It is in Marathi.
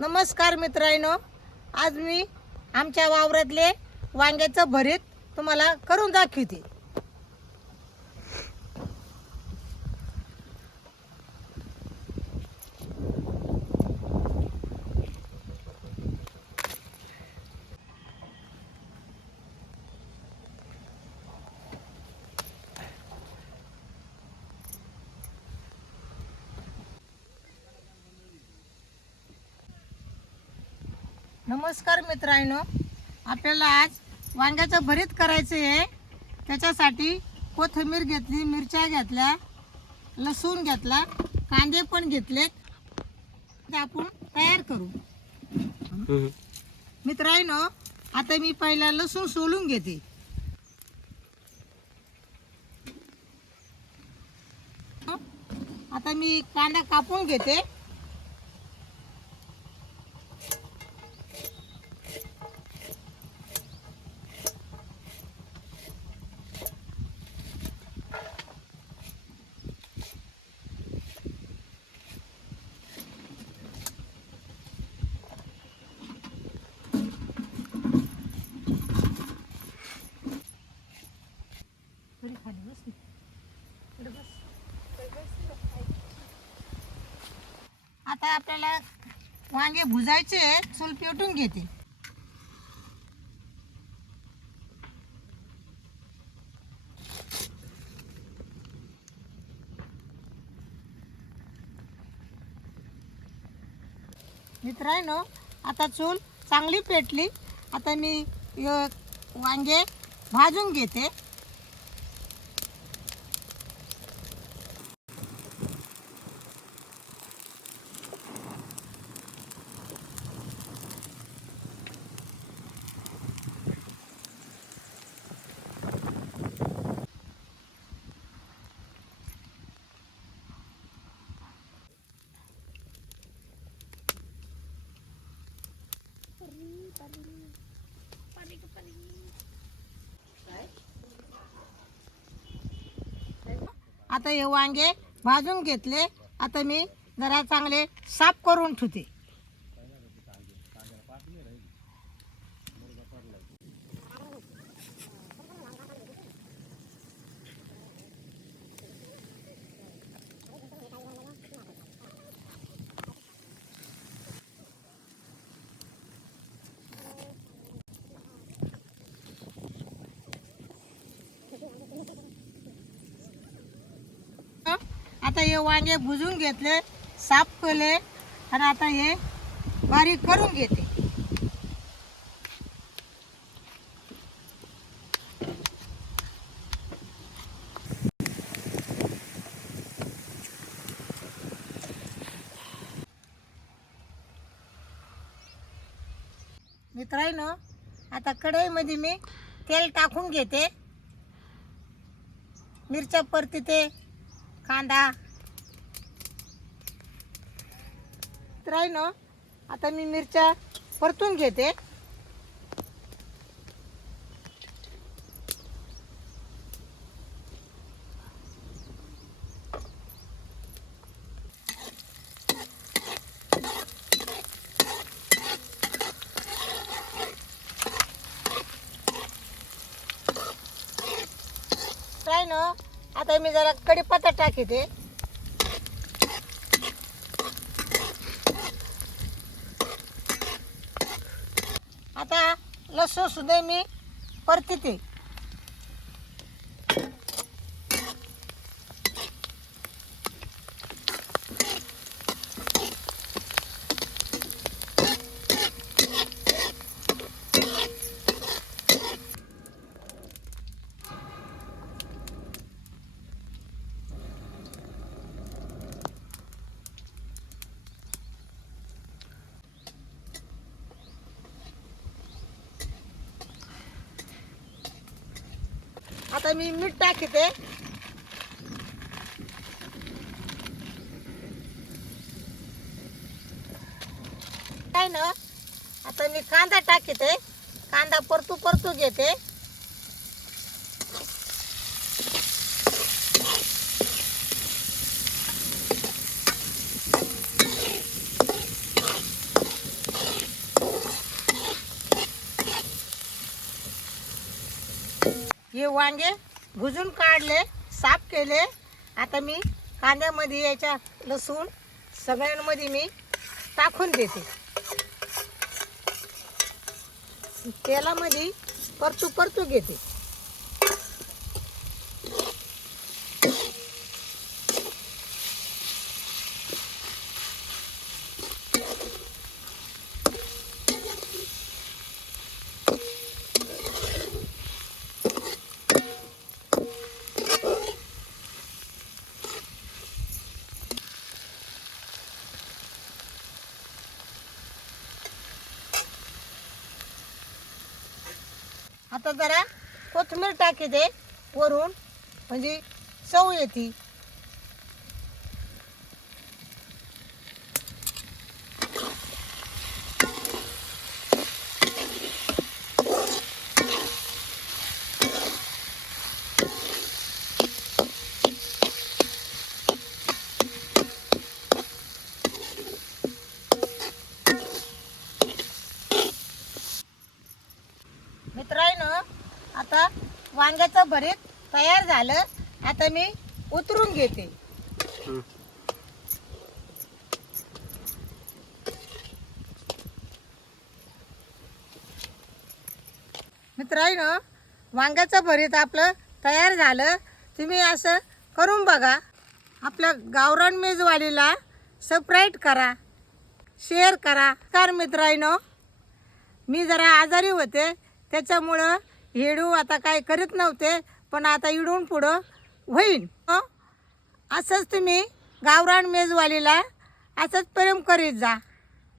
नमस्कार मित्रांनो. आज मी आमच्या वावरातले वांग्याचं भरीत तुम्हाला करून दाखवते. नमस्कार मित्रांनो. आपल्याला आज वांग्याचं भरीत करायचं आहे. त्याच्यासाठी कोथिंबीर घेतली मिरच्या घेतल्या लसूण घेतला कांदे पण घेतलेत. ते आपण तयार करू. मित्रांनो आता मी पहिला लसूण सोलून घेते. आता मी कांदा कापून घेते. थोडी खाली बस बस. आता आपल्याला वांगे भुजायचे चूल पेटून घेते. मित्रांनो आता चूल चांगली पेटली. आता मी वांगे भाजून घेते. आता हे वांगे भाजून घेतले. आता मी जरा चांगले साफ करून ठेवते. आता हे वांगे भुजून घेतले साफ केले आणि आता हे बारीक करून घेते. मित्रांनो आता कढईमध्ये मी तेल टाकून घेते. मिरच्या परतीते कांदा मित्रांनो आता मी मिरच्या परतून घेते. मित्रांनो आता मी जरा कढीपत्ता टाकते आता लसूण सुद्धा मी परतीते आता मी मीठ टाकते. काय ना आता मी कांदा टाकते. कांदा परतू परतू घेते. हे वांगे भुजून काढले साफ केले. आता मी कांद्यामध्ये याच्या लसूण सगळ्यांमध्ये मी टाकून देते. तेलामध्ये परतू परतू घेते. आता जरा कोथिंबीर टाकी दे वरून. म्हणजे चव येते मित्रांनो आता वांग्याचं भरीत तयार झालं. आता मी उतरून घेते. मित्रांनो वांग्याचं भरीत आपलं तयार झालं. तुम्ही असं करून बघा. आपल्या गावरान मेजवालीला सबस्क्राईब करा. शेअर करा. कार मित्रांनो मी जरा आजारी होते. त्याच्यामुळं हेडू आता काय करीत नव्हते पण आता इडून पुढं होईन. हो? असंच तुम्ही गावरान मेजवालीला असंच प्रेम करीत जा.